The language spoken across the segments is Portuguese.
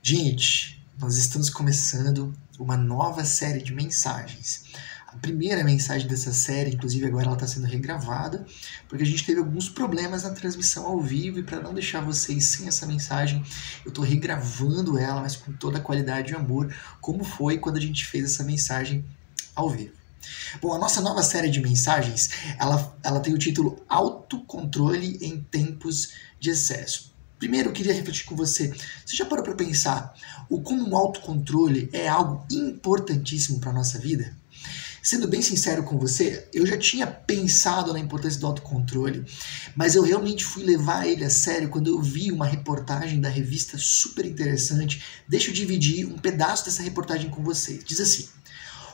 Gente, nós estamos começando uma nova série de mensagens. A primeira mensagem dessa série, inclusive agora ela está sendo regravada, porque a gente teve alguns problemas na transmissão ao vivo e para não deixar vocês sem essa mensagem, eu estou regravando ela, mas com toda a qualidade e amor, como foi quando a gente fez essa mensagem ao vivo. Bom, a nossa nova série de mensagens, ela tem o título Autocontrole em Tempos de Excesso. Primeiro, eu queria refletir com você. Você já parou para pensar o como o autocontrole é algo importantíssimo para a nossa vida? Sendo bem sincero com você, eu já tinha pensado na importância do autocontrole, mas eu realmente fui levar ele a sério quando eu vi uma reportagem da revista super interessante. Deixa eu dividir um pedaço dessa reportagem com você. Diz assim: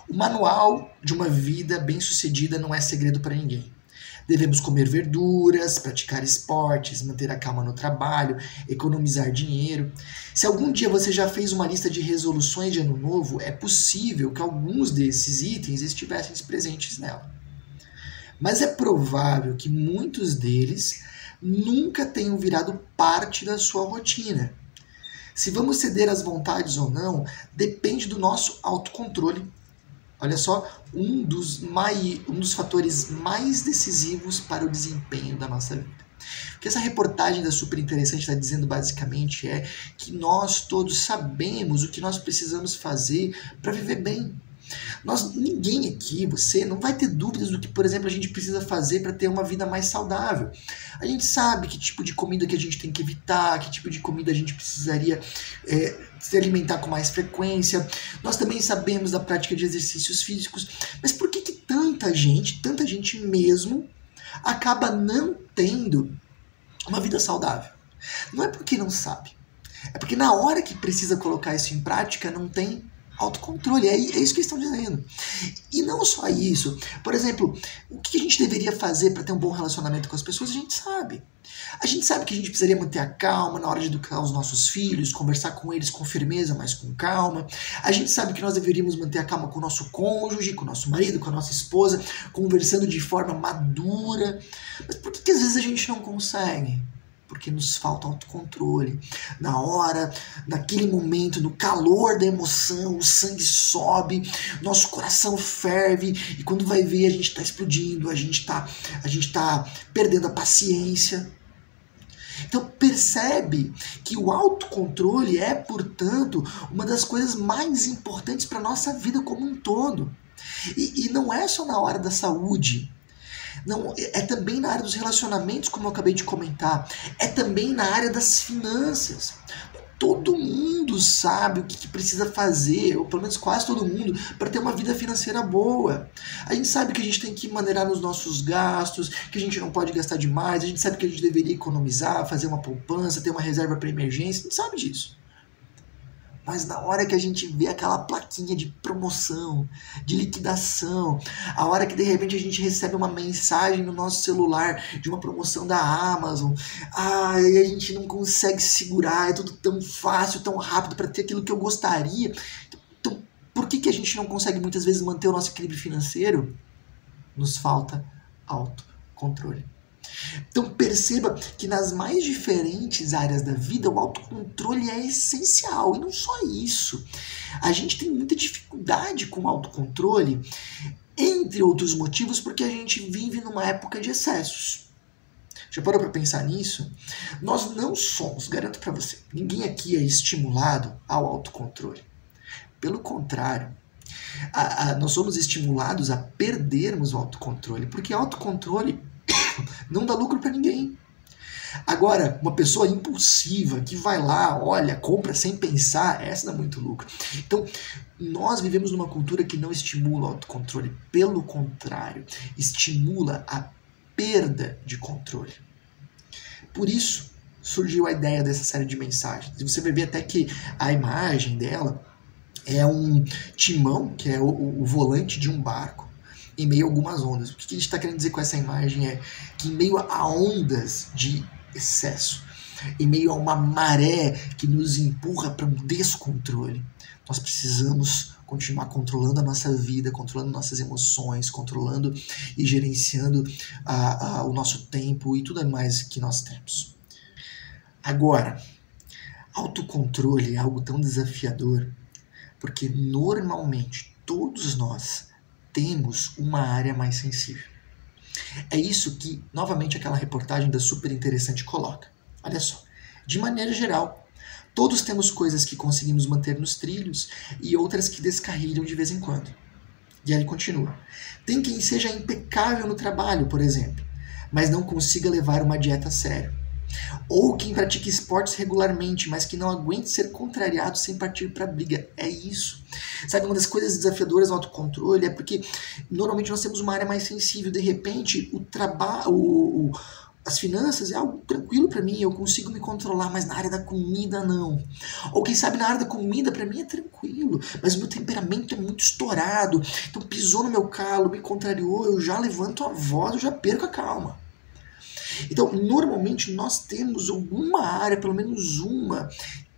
o manual de uma vida bem-sucedida não é segredo para ninguém. Devemos comer verduras, praticar esportes, manter a calma no trabalho, economizar dinheiro. Se algum dia você já fez uma lista de resoluções de ano novo, é possível que alguns desses itens estivessem presentes nela. Mas é provável que muitos deles nunca tenham virado parte da sua rotina. Se vamos ceder às vontades ou não, depende do nosso autocontrole. Olha só, um dos fatores mais decisivos para o desempenho da nossa vida. O que essa reportagem da Super Interessante está dizendo basicamente é que nós todos sabemos o que nós precisamos fazer para viver bem. Ninguém aqui, você, não vai ter dúvidas do que, por exemplo, a gente precisa fazer para ter uma vida mais saudável. A gente sabe que tipo de comida que a gente tem que evitar, que tipo de comida a gente precisaria se alimentar com mais frequência. Nós também sabemos da prática de exercícios físicos. Mas por que tanta gente mesmo, acaba não tendo uma vida saudável? Não é porque não sabe. É porque na hora que precisa colocar isso em prática, não tem autocontrole. É isso que eles estão dizendo. E não só isso. Por exemplo, o que a gente deveria fazer para ter um bom relacionamento com as pessoas, a gente sabe. A gente sabe que a gente precisaria manter a calma na hora de educar os nossos filhos, conversar com eles com firmeza, mas com calma. A gente sabe que nós deveríamos manter a calma com o nosso cônjuge, com o nosso marido, com a nossa esposa, conversando de forma madura. Mas por que às vezes a gente não consegue? Porque nos falta autocontrole. Na hora, naquele momento, no calor da emoção, o sangue sobe, nosso coração ferve e quando vai ver a gente está explodindo, a gente tá perdendo a paciência. Então percebe que o autocontrole é, portanto, uma das coisas mais importantes para a nossa vida como um todo. E não é só na hora da saúde. Não, é também na área dos relacionamentos, como eu acabei de comentar. É também na área das finanças. Todo mundo sabe o que precisa fazer, ou pelo menos quase todo mundo, para ter uma vida financeira boa. A gente sabe que a gente tem que maneirar nos nossos gastos, que a gente não pode gastar demais, a gente sabe que a gente deveria economizar, fazer uma poupança, ter uma reserva para emergência, a gente sabe disso. Mas na hora que a gente vê aquela plaquinha de promoção, de liquidação, a hora que de repente a gente recebe uma mensagem no nosso celular de uma promoção da Amazon, e a gente não consegue segurar, é tudo tão fácil, tão rápido para ter aquilo que eu gostaria. Então, por que a gente não consegue muitas vezes manter o nosso equilíbrio financeiro? Nos falta autocontrole. Então perceba que nas mais diferentes áreas da vida o autocontrole é essencial. E não só isso. A gente tem muita dificuldade com o autocontrole, entre outros motivos, porque a gente vive numa época de excessos. Já parou para pensar nisso? Nós não somos, garanto para você, ninguém aqui é estimulado ao autocontrole. Pelo contrário, nós somos estimulados a perdermos o autocontrole, porque autocontrole não dá lucro para ninguém. Agora, uma pessoa impulsiva que vai lá, olha, compra sem pensar, essa dá muito lucro. Então, nós vivemos numa cultura que não estimula o autocontrole, pelo contrário, estimula a perda de controle. Por isso, surgiu a ideia dessa série de mensagens. E você vai ver até que a imagem dela é um timão, que é o volante de um barco, em meio a algumas ondas. O que a gente está querendo dizer com essa imagem é que em meio a ondas de excesso, em meio a uma maré que nos empurra para um descontrole, nós precisamos continuar controlando a nossa vida, controlando nossas emoções, controlando e gerenciando o nosso tempo e tudo mais que nós temos. Agora, Autocontrole é algo tão desafiador, porque normalmente todos nós temos uma área mais sensível. É isso que, novamente, aquela reportagem da Super Interessante coloca. Olha só, de maneira geral, todos temos coisas que conseguimos manter nos trilhos e outras que descarrilham de vez em quando. E aí ele continua. Tem quem seja impecável no trabalho, por exemplo, mas não consiga levar uma dieta a sério. Ou quem pratica esportes regularmente, mas que não aguente ser contrariado sem partir para a briga. É isso. Sabe, uma das coisas desafiadoras no autocontrole é porque normalmente nós temos uma área mais sensível. De repente, o trabalho, as finanças é algo tranquilo para mim, eu consigo me controlar, mas na área da comida não. Ou quem sabe na área da comida para mim é tranquilo, mas o meu temperamento é muito estourado. Então pisou no meu calo, me contrariou, eu já levanto a voz, eu já perco a calma. Então, normalmente nós temos alguma área, pelo menos uma,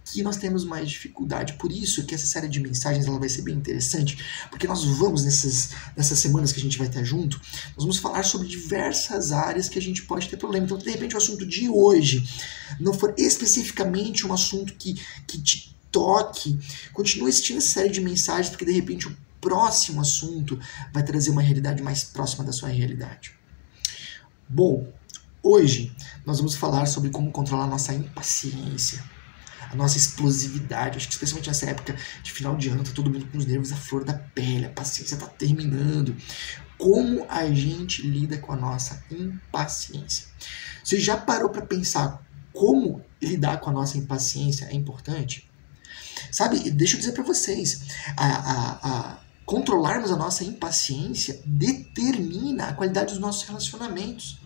que nós temos mais dificuldade. Por isso que essa série de mensagens ela vai ser bem interessante, porque nós vamos, nessas semanas que a gente vai estar junto, nós vamos falar sobre diversas áreas que a gente pode ter problema. Então, de repente, o assunto de hoje não for especificamente um assunto que te toque, continue assistindo essa série de mensagens, porque de repente o próximo assunto vai trazer uma realidade mais próxima da sua realidade. Bom, hoje nós vamos falar sobre como controlar a nossa impaciência, a nossa explosividade. Acho que especialmente nessa época de final de ano, tá todo mundo com os nervos à flor da pele, a paciência tá terminando. Como a gente lida com a nossa impaciência? Você já parou para pensar como lidar com a nossa impaciência é importante? Sabe, deixa eu dizer para vocês, controlarmos a nossa impaciência determina a qualidade dos nossos relacionamentos.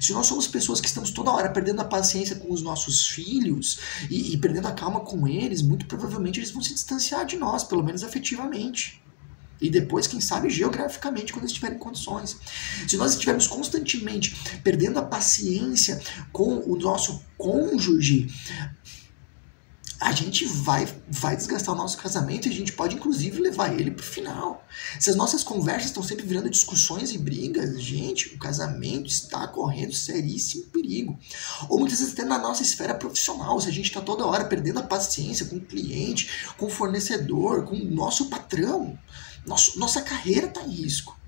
Se nós somos pessoas que estamos toda hora perdendo a paciência com os nossos filhos e perdendo a calma com eles, muito provavelmente eles vão se distanciar de nós, pelo menos afetivamente. E depois, quem sabe, geograficamente, quando eles tiverem condições. Se nós estivermos constantemente perdendo a paciência com o nosso cônjuge, a gente vai desgastar o nosso casamento e a gente pode, inclusive, levar ele pro final. Se as nossas conversas estão sempre virando discussões e brigas, gente, o casamento está correndo seríssimo perigo. Ou muitas vezes até na nossa esfera profissional, se a gente está toda hora perdendo a paciência com o cliente, com o fornecedor, com o nosso patrão, nossa carreira está em risco.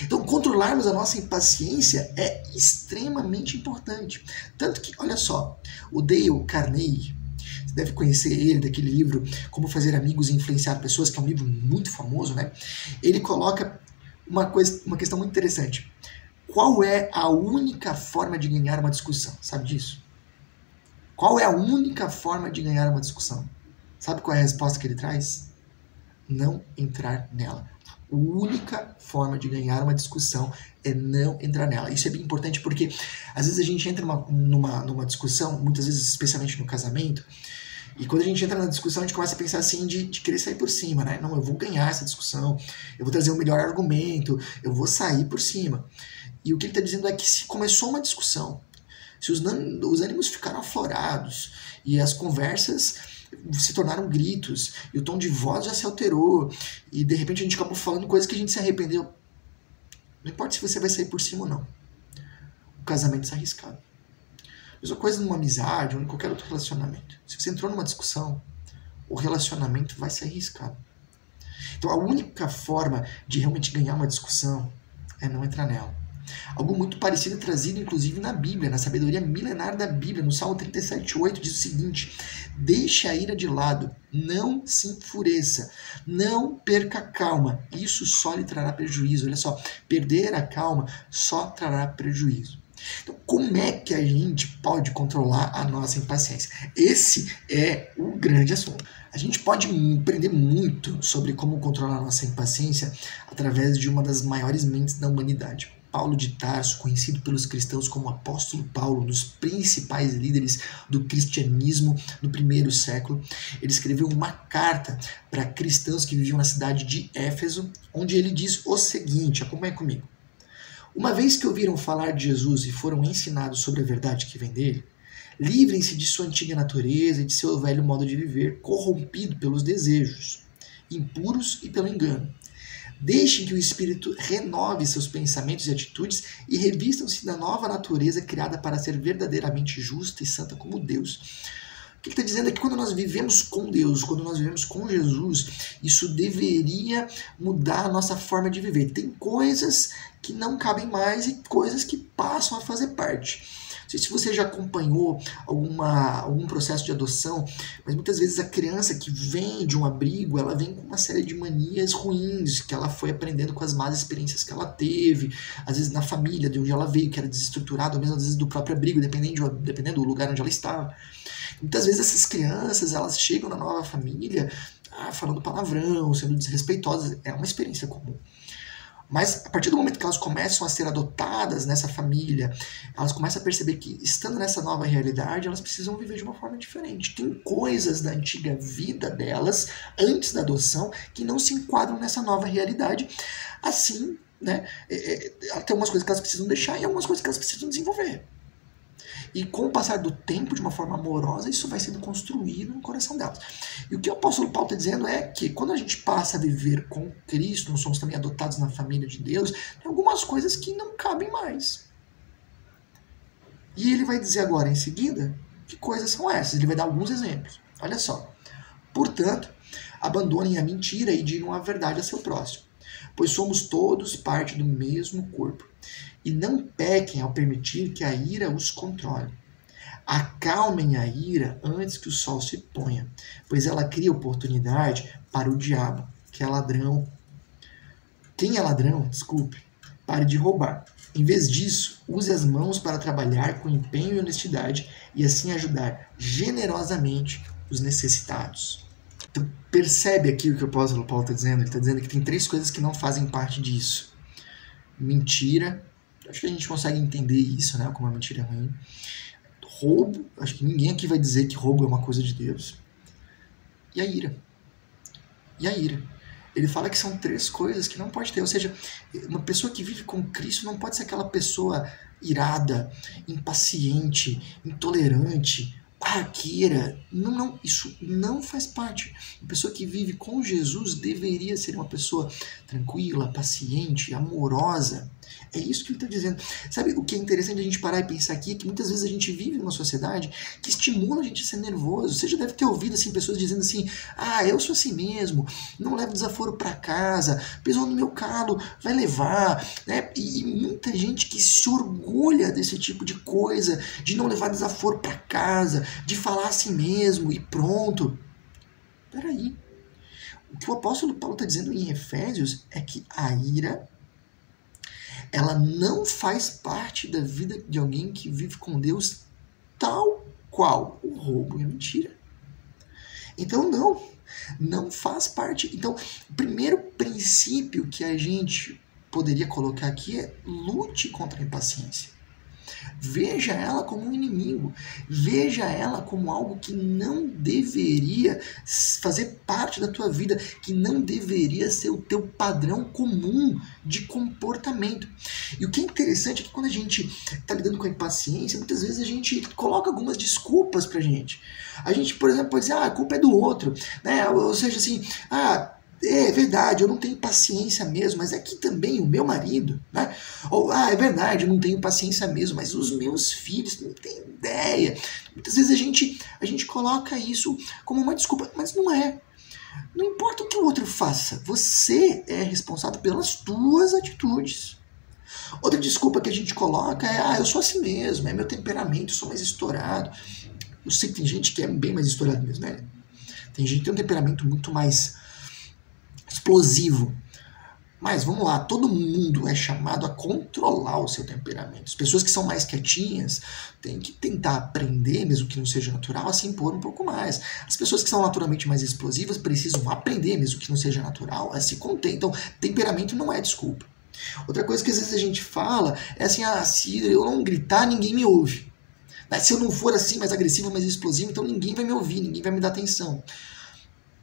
Então, controlarmos a nossa impaciência é extremamente importante. Tanto que, olha só, o Dale Carnegie, você deve conhecer ele, daquele livro Como Fazer Amigos e Influenciar Pessoas, que é um livro muito famoso, né? Ele coloca uma questão muito interessante. Qual é a única forma de ganhar uma discussão? Sabe disso? Qual é a única forma de ganhar uma discussão? Sabe qual é a resposta que ele traz? Não entrar nela. A única forma de ganhar uma discussão é não entrar nela. Isso é bem importante porque às vezes a gente entra numa discussão, muitas vezes especialmente no casamento, e quando a gente entra na discussão, a gente começa a pensar assim de querer sair por cima, né? Não, eu vou ganhar essa discussão, eu vou trazer um melhor argumento, eu vou sair por cima. E o que ele está dizendo é que se começou uma discussão, se os ânimos ficaram aflorados e as conversas se tornaram gritos, e o tom de voz já se alterou, e de repente a gente acabou falando coisas que a gente se arrependeu. Não importa se você vai sair por cima ou não. O casamento está arriscado. Mesma coisa numa amizade ou em qualquer outro relacionamento. Se você entrou numa discussão, o relacionamento vai ser arriscado. Então a única forma de realmente ganhar uma discussão é não entrar nela. Algo muito parecido é trazido inclusive na Bíblia, na sabedoria milenar da Bíblia, no Salmo 37:8, diz o seguinte: deixe a ira de lado, não se enfureça, não perca a calma, isso só lhe trará prejuízo. Olha só, perder a calma só trará prejuízo. Então, como é que a gente pode controlar a nossa impaciência? Esse é o grande assunto. A gente pode aprender muito sobre como controlar a nossa impaciência através de uma das maiores mentes da humanidade. Paulo de Tarso, conhecido pelos cristãos como apóstolo Paulo, um dos principais líderes do cristianismo no primeiro século, ele escreveu uma carta para cristãos que viviam na cidade de Éfeso, onde ele diz o seguinte, acompanha comigo. Uma vez que ouviram falar de Jesus e foram ensinados sobre a verdade que vem dele, livrem-se de sua antiga natureza e de seu velho modo de viver, corrompido pelos desejos, impuros e pelo engano. Deixem que o Espírito renove seus pensamentos e atitudes e revistam-se da nova natureza criada para ser verdadeiramente justa e santa como Deus. O que ele está dizendo é que quando nós vivemos com Deus, quando nós vivemos com Jesus, isso deveria mudar a nossa forma de viver. Tem coisas que não cabem mais e coisas que passam a fazer parte. Não sei se você já acompanhou algum processo de adoção, mas muitas vezes a criança que vem de um abrigo, ela vem com uma série de manias ruins, que ela foi aprendendo com as más experiências que ela teve, às vezes na família, de onde ela veio, que era desestruturado, ou mesmo às vezes do próprio abrigo, dependendo do lugar onde ela estava. Muitas vezes essas crianças, elas chegam na nova família falando palavrão, sendo desrespeitosas. É uma experiência comum. Mas a partir do momento que elas começam a ser adotadas nessa família, elas começam a perceber que, estando nessa nova realidade, elas precisam viver de uma forma diferente. Tem coisas da antiga vida delas, antes da adoção, que não se enquadram nessa nova realidade. Assim, né, tem algumas coisas que elas precisam deixar e algumas coisas que elas precisam desenvolver. E com o passar do tempo, de uma forma amorosa, isso vai sendo construído no coração delas. E o que o apóstolo Paulo está dizendo é que quando a gente passa a viver com Cristo, nós somos também adotados na família de Deus, tem algumas coisas que não cabem mais. E ele vai dizer agora, em seguida, que coisas são essas. Ele vai dar alguns exemplos. Olha só. Portanto, abandonem a mentira e digam a verdade a seu próximo, pois somos todos parte do mesmo corpo. E não pequem ao permitir que a ira os controle. Acalmem a ira antes que o sol se ponha, pois ela cria oportunidade para o diabo, que é ladrão. Quem é ladrão, pare de roubar. Em vez disso, use as mãos para trabalhar com empenho e honestidade e assim ajudar generosamente os necessitados. Então, percebe aqui o que o apóstolo Paulo está dizendo? Ele está dizendo que tem 3 coisas que não fazem parte disso. Mentira. Acho que a gente consegue entender isso, né? Como a mentira é ruim. Roubo. Acho que ninguém aqui vai dizer que roubo é uma coisa de Deus. E a ira. Ele fala que são 3 coisas que não pode ter. Ou seja, uma pessoa que vive com Cristo não pode ser aquela pessoa irada, impaciente, intolerante, barraqueira. Não, isso não faz parte. Uma pessoa que vive com Jesus deveria ser uma pessoa tranquila, paciente, amorosa. É isso que ele está dizendo. Sabe o que é interessante a gente parar e pensar aqui? É que muitas vezes a gente vive numa sociedade que estimula a gente a ser nervoso. Você já deve ter ouvido assim, pessoas dizendo assim: eu sou assim mesmo, não levo desaforo para casa, pisou no meu calo, vai levar. Né? E muita gente que se orgulha desse tipo de coisa, de não levar desaforo para casa, de falar assim mesmo e pronto. Peraí. O que o apóstolo Paulo está dizendo em Efésios é que a ira, ela não faz parte da vida de alguém que vive com Deus, tal qual o roubo e a mentira. Então não faz parte. Então, o primeiro princípio que a gente poderia colocar aqui é: lute contra a impaciência. Veja ela como um inimigo, veja ela como algo que não deveria fazer parte da tua vida, que não deveria ser o teu padrão comum de comportamento. E o que é interessante é que quando a gente está lidando com a impaciência, muitas vezes a gente coloca algumas desculpas pra gente. A gente, por exemplo, pode dizer: a culpa é do outro, né? Ou seja, assim, é verdade, eu não tenho paciência mesmo, mas é que também o meu marido, né? Ou, é verdade, eu não tenho paciência mesmo, mas os meus filhos não têm ideia. Muitas vezes a gente coloca isso como uma desculpa, mas não é. Não importa o que o outro faça, você é responsável pelas tuas atitudes. Outra desculpa que a gente coloca é: eu sou assim mesmo, é meu temperamento, eu sou mais estourado. Eu sei que tem gente que é bem mais estourado mesmo, né? Tem gente que tem um temperamento muito mais explosivo. Mas vamos lá, todo mundo é chamado a controlar o seu temperamento. As pessoas que são mais quietinhas têm que tentar aprender, mesmo que não seja natural, a se impor um pouco mais. As pessoas que são naturalmente mais explosivas precisam aprender, mesmo que não seja natural, a se conter. Então, temperamento não é desculpa. Outra coisa que às vezes a gente fala é assim: se eu não gritar, ninguém me ouve. Se eu não for assim, mais agressivo, mais explosivo, então ninguém vai me ouvir, ninguém vai me dar atenção.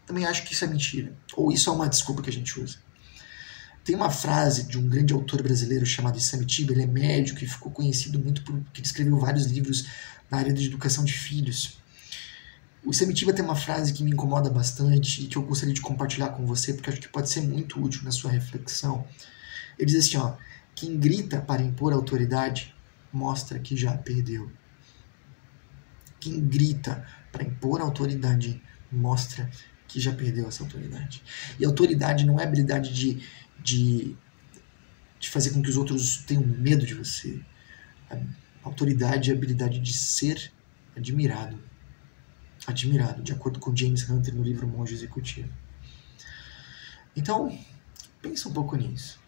Também acho que isso é mentira. Ou isso é uma desculpa que a gente usa. Tem uma frase de um grande autor brasileiro chamado Isamitiba, ele é médico e ficou conhecido muito porque ele escreveu vários livros na área de educação de filhos. O Isamitiba tem uma frase que me incomoda bastante e que eu gostaria de compartilhar com você, porque acho que pode ser muito útil na sua reflexão. Ele diz assim: quem grita para impor autoridade mostra que já perdeu. Quem grita para impor autoridade, mostra que já perdeu essa autoridade. E autoridade não é habilidade de fazer com que os outros tenham medo de você. A autoridade é a habilidade de ser admirado. Admirado, de acordo com James Hunter no livro Monge Executivo. Então, pensa um pouco nisso.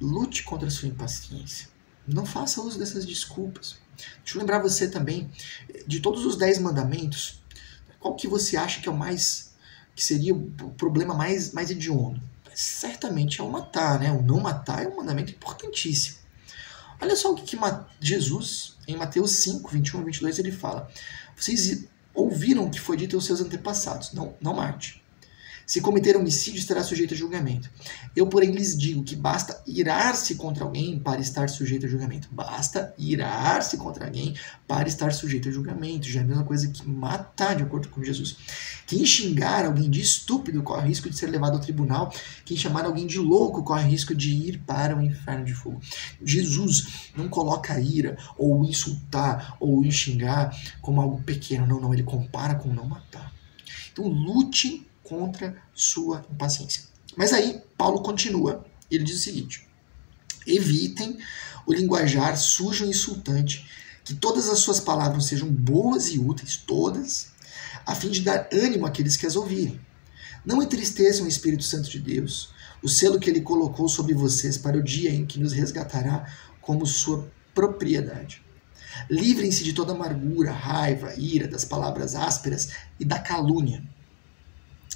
Lute contra a sua impaciência. Não faça uso dessas desculpas. Deixa eu lembrar você também, de todos os 10 mandamentos, qual que você acha que é o mais, que seria o problema mais hediondo? Certamente é o matar, né? O não matar é um mandamento importantíssimo. Olha só o que Jesus, em Mateus 5, 21 e 22, ele fala. Vocês ouviram o que foi dito aos seus antepassados, não mate. Se cometer homicídio, estará sujeito a julgamento. Eu, porém, lhes digo que basta irar-se contra alguém para estar sujeito a julgamento. Basta irar-se contra alguém para estar sujeito a julgamento. Já é a mesma coisa que matar, de acordo com Jesus. Quem xingar alguém de estúpido corre risco de ser levado ao tribunal. Quem chamar alguém de louco corre risco de ir para o inferno de fogo. Jesus não coloca a ira, ou insultar, ou xingar como algo pequeno. Não. Ele compara com não matar. Então, lute contra sua impaciência. Mas aí, Paulo continua. Ele diz o seguinte: evitem o linguajar sujo e insultante, que todas as suas palavras sejam boas e úteis, todas, a fim de dar ânimo àqueles que as ouvirem. Não entristeçam o Espírito Santo de Deus, o selo que ele colocou sobre vocês para o dia em que nos resgatará como sua propriedade. Livrem-se de toda amargura, raiva, ira, das palavras ásperas e da calúnia,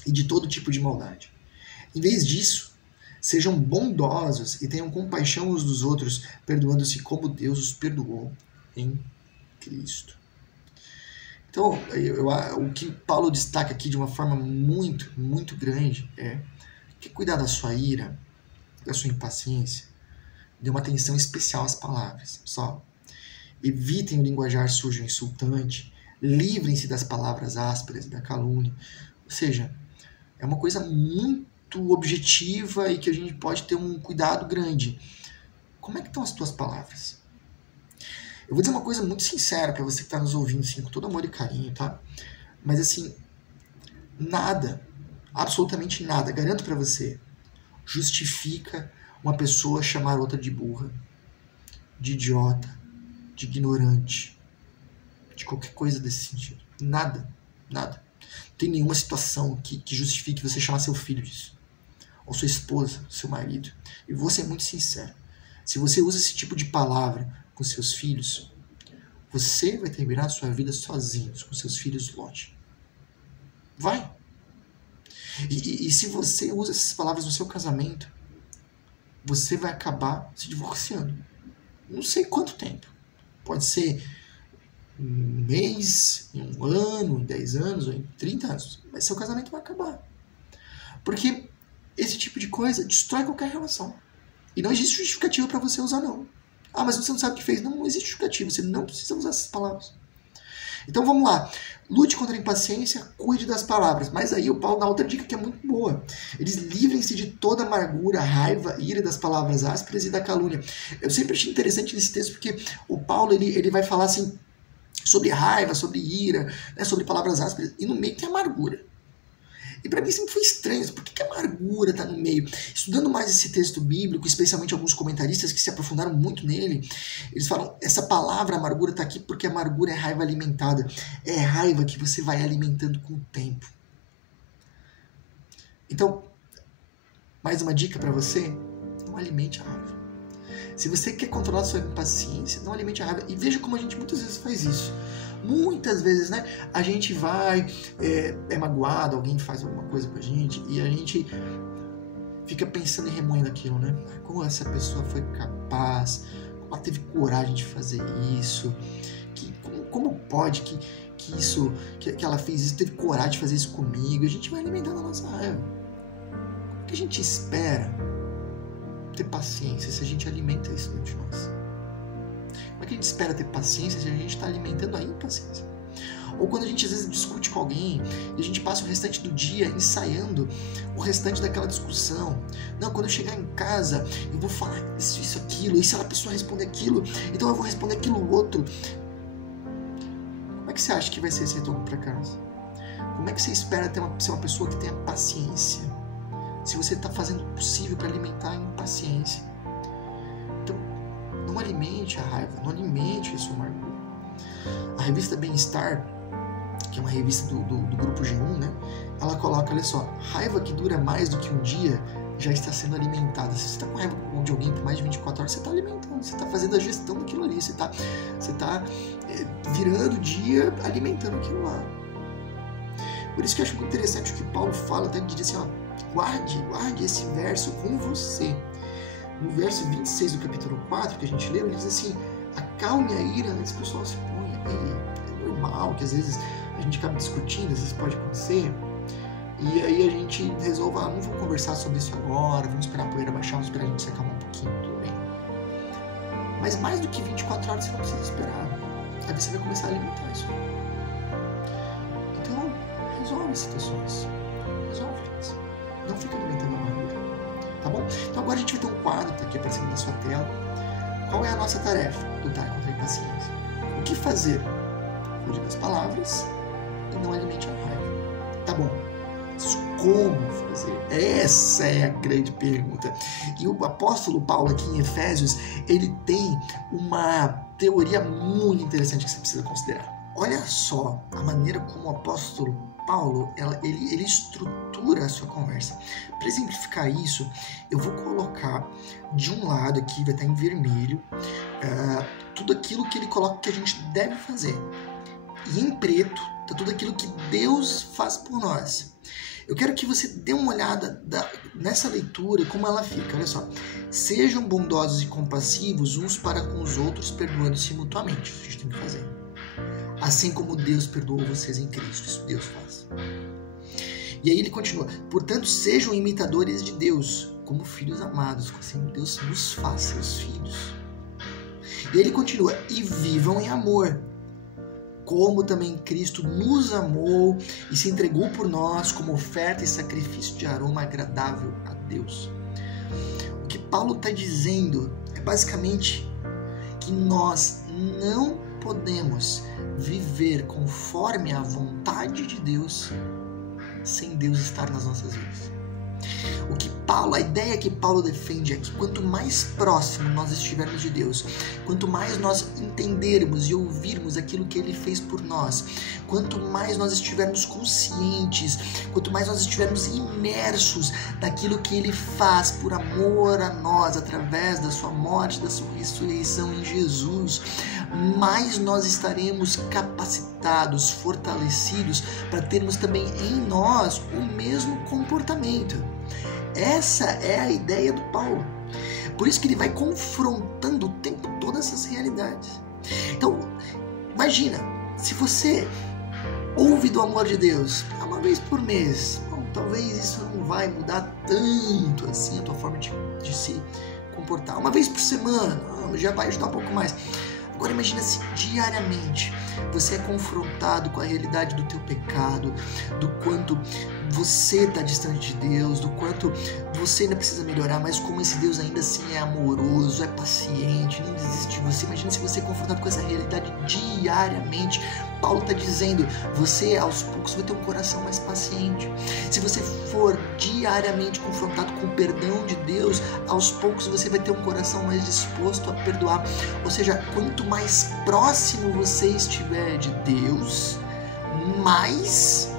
e de todo tipo de maldade. Em vez disso, sejam bondosos e tenham compaixão uns dos outros, perdoando-se como Deus os perdoou em Cristo. Então, o que Paulo destaca aqui de uma forma muito, muito grande é que cuidar da sua ira, da sua impaciência, dê uma atenção especial às palavras. Só evitem o linguajar sujo e insultante, livrem-se das palavras ásperas e da calúnia. Ou seja, é uma coisa muito objetiva e que a gente pode ter um cuidado grande. Como é que estão as tuas palavras? Eu vou dizer uma coisa muito sincera para você que está nos ouvindo, assim, com todo amor e carinho, tá? Mas assim, nada, absolutamente nada, garanto para você, justifica uma pessoa chamar outra de burra, de idiota, de ignorante, de qualquer coisa desse sentido. Nada. Não tem nenhuma situação que justifique você chamar seu filho disso, ou sua esposa, seu marido. E vou ser muito sincero, se você usa esse tipo de palavra com seus filhos, você vai terminar a sua vida sozinho, com seus filhos longe. Vai. E se você usa essas palavras no seu casamento, você vai acabar se divorciando. Não sei quanto tempo. Pode ser em um mês, em um ano, em 10 anos, ou em 30 anos. Mas seu casamento vai acabar. Porque esse tipo de coisa destrói qualquer relação. E não existe justificativa para você usar, não. Ah, mas você não sabe o que fez. Não existe justificativa. Você não precisa usar essas palavras. Então vamos lá. Lute contra a impaciência, cuide das palavras. Mas aí o Paulo dá outra dica que é muito boa. Eles livrem-se de toda amargura, raiva, ira, das palavras ásperas e da calúnia. Eu sempre achei interessante nesse texto porque o Paulo ele vai falar assim sobre raiva, sobre ira, né, sobre palavras ásperas, e no meio tem amargura. E para mim sempre foi estranho, por que a amargura está no meio? Estudando mais esse texto bíblico, especialmente alguns comentaristas que se aprofundaram muito nele, eles falam, essa palavra amargura está aqui porque amargura é raiva alimentada. É raiva que você vai alimentando com o tempo. Então, mais uma dica para você, não alimente a raiva. Se você quer controlar a sua impaciência, não alimente a raiva. E veja como a gente muitas vezes faz isso. Muitas vezes, né? A gente vai, é magoado, alguém faz alguma coisa com a gente e a gente fica pensando e remoendo aquilo, né? Como essa pessoa foi capaz, como ela teve coragem de fazer isso, como pode que ela fez isso, teve coragem de fazer isso comigo. A gente vai alimentando a nossa raiva. Como que a gente espera ter paciência se a gente alimenta isso dentro de nós? Como é que a gente espera ter paciência se a gente está alimentando a impaciência? Ou quando a gente às vezes discute com alguém e a gente passa o restante do dia ensaiando o restante daquela discussão. Não, quando eu chegar em casa eu vou falar isso, aquilo, e se a pessoa responder aquilo, então eu vou responder aquilo outro. Como é que você acha que vai ser esse retorno para casa? Como é que você espera ser uma pessoa que tenha paciência? Se você está fazendo o possível para alimentar a impaciência. Então, não alimente a raiva, não alimente a sua amargura. A revista Bem-Estar, que é uma revista do grupo G1, né? Ela coloca, olha só, raiva que dura mais do que um dia já está sendo alimentada. Se você está com raiva de alguém por mais de 24 horas, você está alimentando, você está fazendo a gestão daquilo ali, você está virando o dia alimentando aquilo lá. Por isso que eu acho muito interessante o que Paulo fala, até que diz assim, ó, guarde esse verso com você. No verso 26 do capítulo 4, que a gente leu, ele diz assim, acalme a ira antes que o sol se ponha. É normal que às vezes a gente acaba discutindo, às vezes pode acontecer, e aí a gente resolve, não vamos conversar sobre isso agora, vamos esperar a poeira baixar, vamos esperar a gente se acalmar um pouquinho, tudo bem. Mas mais do que 24 horas você não precisa esperar. Aí você vai começar a alimentar isso. Então, resolve situações. Resolve-as. Não fica alimentando a amargura. Tá bom? Então agora a gente vai ter um quadro, tá aqui aparecendo na sua tela. Qual é a nossa tarefa? Lutar contra a impaciência. O que fazer? Cuide das palavras e não alimente a raiva. Tá bom. Mas como fazer? Essa é a grande pergunta. E o apóstolo Paulo aqui em Efésios, ele tem uma teoria muito interessante que você precisa considerar. Olha só a maneira como o apóstolo Paulo, ele estrutura a sua conversa. Para exemplificar isso, eu vou colocar de um lado aqui, vai estar em vermelho, tudo aquilo que ele coloca que a gente deve fazer. E em preto está tudo aquilo que Deus faz por nós. Eu quero que você dê uma olhada nessa leitura, como ela fica. Olha só. Sejam bondosos e compassivos uns para com os outros, perdoando-se mutuamente. Isso a gente tem que fazer. Assim como Deus perdoou vocês em Cristo. Isso Deus faz. E aí ele continua. Portanto, sejam imitadores de Deus, como filhos amados. Assim Deus nos faz seus filhos. E aí ele continua. E vivam em amor, como também Cristo nos amou e se entregou por nós como oferta e sacrifício de aroma agradável a Deus. O que Paulo está dizendo é basicamente que nós não podemos viver conforme a vontade de Deus sem Deus estar nas nossas vidas. A ideia que Paulo defende é que quanto mais próximo nós estivermos de Deus, quanto mais nós entendermos e ouvirmos aquilo que Ele fez por nós, quanto mais nós estivermos conscientes, quanto mais nós estivermos imersos naquilo que Ele faz por amor a nós, através da sua morte, da sua ressurreição em Jesus, mais nós estaremos capacitados, fortalecidos para termos também em nós o mesmo comportamento. Essa é a ideia do Paulo. Por isso que ele vai confrontando o tempo todo essas realidades. Então, imagina, se você ouve do amor de Deus uma vez por mês, bom, talvez isso não vai mudar tanto assim a tua forma de se comportar. Uma vez por semana, já vai ajudar um pouco mais. Agora imagina se diariamente você é confrontado com a realidade do teu pecado, do quanto você está distante de Deus, do quanto você ainda precisa melhorar, mas como esse Deus ainda assim é amoroso, é paciente, não desiste de você. Imagina se você é confrontado com essa realidade diariamente. Paulo está dizendo, você aos poucos vai ter um coração mais paciente. Se você for diariamente confrontado com o perdão de Deus, aos poucos você vai ter um coração mais disposto a perdoar. Ou seja, quanto mais próximo você estiver de Deus, mais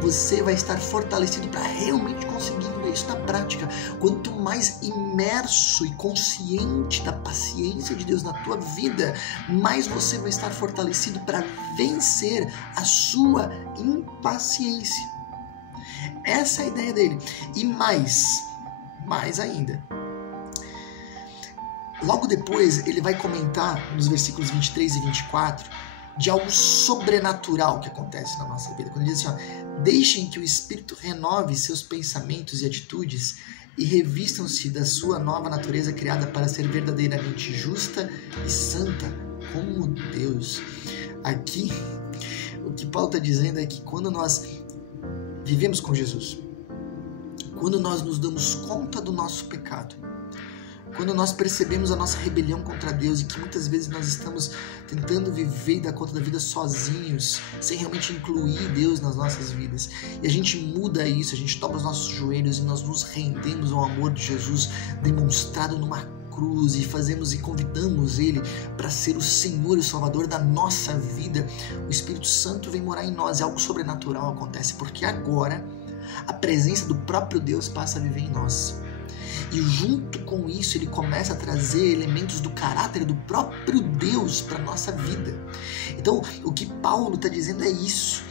você vai estar fortalecido para realmente conseguir ver isso na prática. Quanto mais imerso e consciente da paciência de Deus na tua vida, mais você vai estar fortalecido para vencer a sua impaciência. Essa é a ideia dele. E mais ainda. Logo depois ele vai comentar nos versículos 23 e 24 de algo sobrenatural que acontece na nossa vida. Quando ele diz assim, ó, deixem que o Espírito renove seus pensamentos e atitudes e revistam-se da sua nova natureza criada para ser verdadeiramente justa e santa como Deus. Aqui, o que Paulo está dizendo é que quando nós vivemos com Jesus, quando nós nos damos conta do nosso pecado, quando nós percebemos a nossa rebelião contra Deus e que muitas vezes nós estamos tentando viver e dar conta da vida sozinhos, sem realmente incluir Deus nas nossas vidas, e a gente muda isso, a gente dobra os nossos joelhos e nós nos rendemos ao amor de Jesus demonstrado numa cruz e fazemos e convidamos Ele para ser o Senhor e o Salvador da nossa vida, o Espírito Santo vem morar em nós e algo sobrenatural acontece, porque agora a presença do próprio Deus passa a viver em nós. E junto com isso ele começa a trazer elementos do caráter do próprio Deus para a nossa vida. Então o que Paulo está dizendo é isso.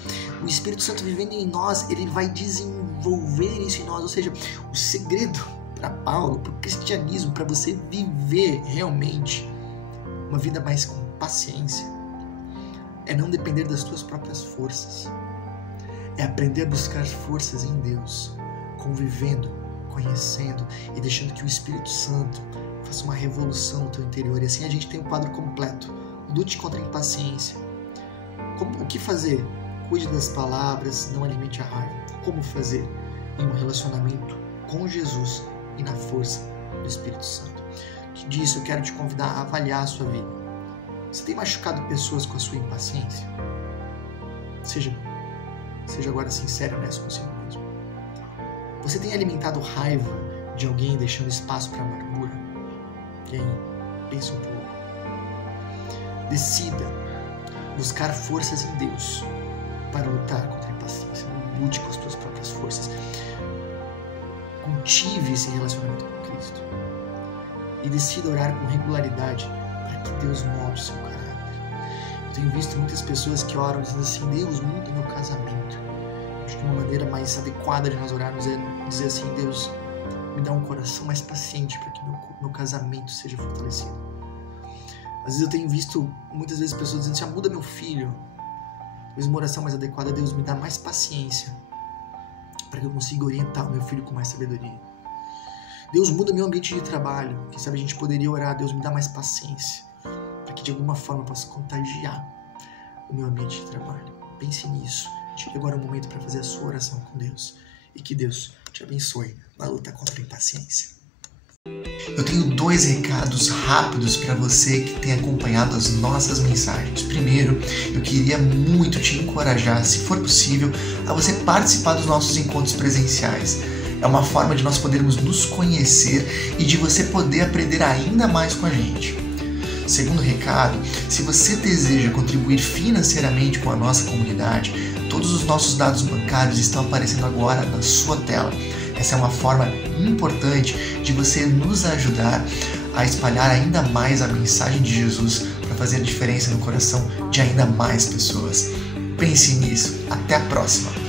O Espírito Santo vivendo em nós, ele vai desenvolver isso em nós. Ou seja, o segredo para Paulo, para o cristianismo, para você viver realmente uma vida mais com paciência, é não depender das tuas próprias forças. É aprender a buscar forças em Deus, convivendo, conhecendo e deixando que o Espírito Santo faça uma revolução no teu interior. E assim a gente tem o quadro completo. Lute contra a impaciência. O que fazer? Cuide das palavras, não alimente a raiva. Como fazer? Em um relacionamento com Jesus e na força do Espírito Santo. Disso eu quero te convidar a avaliar a sua vida. Você tem machucado pessoas com a sua impaciência? Seja agora sincero e honesto consigo mesmo. Você tem alimentado raiva de alguém deixando espaço para amargura? E aí, pensa um pouco. Decida buscar forças em Deus para lutar contra a impaciência. Não lute com as tuas próprias forças. Cultive esse relacionamento com Cristo. E decida orar com regularidade para que Deus molde o seu caráter. Eu tenho visto muitas pessoas que oram dizendo assim: Deus, muda meu casamento. Acho que uma maneira mais adequada de nós orarmos é dizer assim: Deus, me dá um coração mais paciente para que meu casamento seja fortalecido. Às vezes eu tenho visto muitas vezes pessoas dizendo assim: muda meu filho. Talvez uma oração mais adequada: Deus, me dá mais paciência para que eu consiga orientar o meu filho com mais sabedoria. Deus, muda meu ambiente de trabalho. Quem sabe a gente poderia orar: Deus, me dá mais paciência para que de alguma forma eu possa contagiar o meu ambiente de trabalho. Pense nisso. Tire agora um momento para fazer a sua oração com Deus. E que Deus te abençoe na luta contra a impaciência. Eu tenho 2 recados rápidos para você que tem acompanhado as nossas mensagens. Primeiro, eu queria muito te encorajar, se for possível, a você participar dos nossos encontros presenciais. É uma forma de nós podermos nos conhecer e de você poder aprender ainda mais com a gente. Segundo recado, se você deseja contribuir financeiramente com a nossa comunidade, todos os nossos dados bancários estão aparecendo agora na sua tela. Essa é uma forma importante de você nos ajudar a espalhar ainda mais a mensagem de Jesus para fazer a diferença no coração de ainda mais pessoas. Pense nisso. Até a próxima!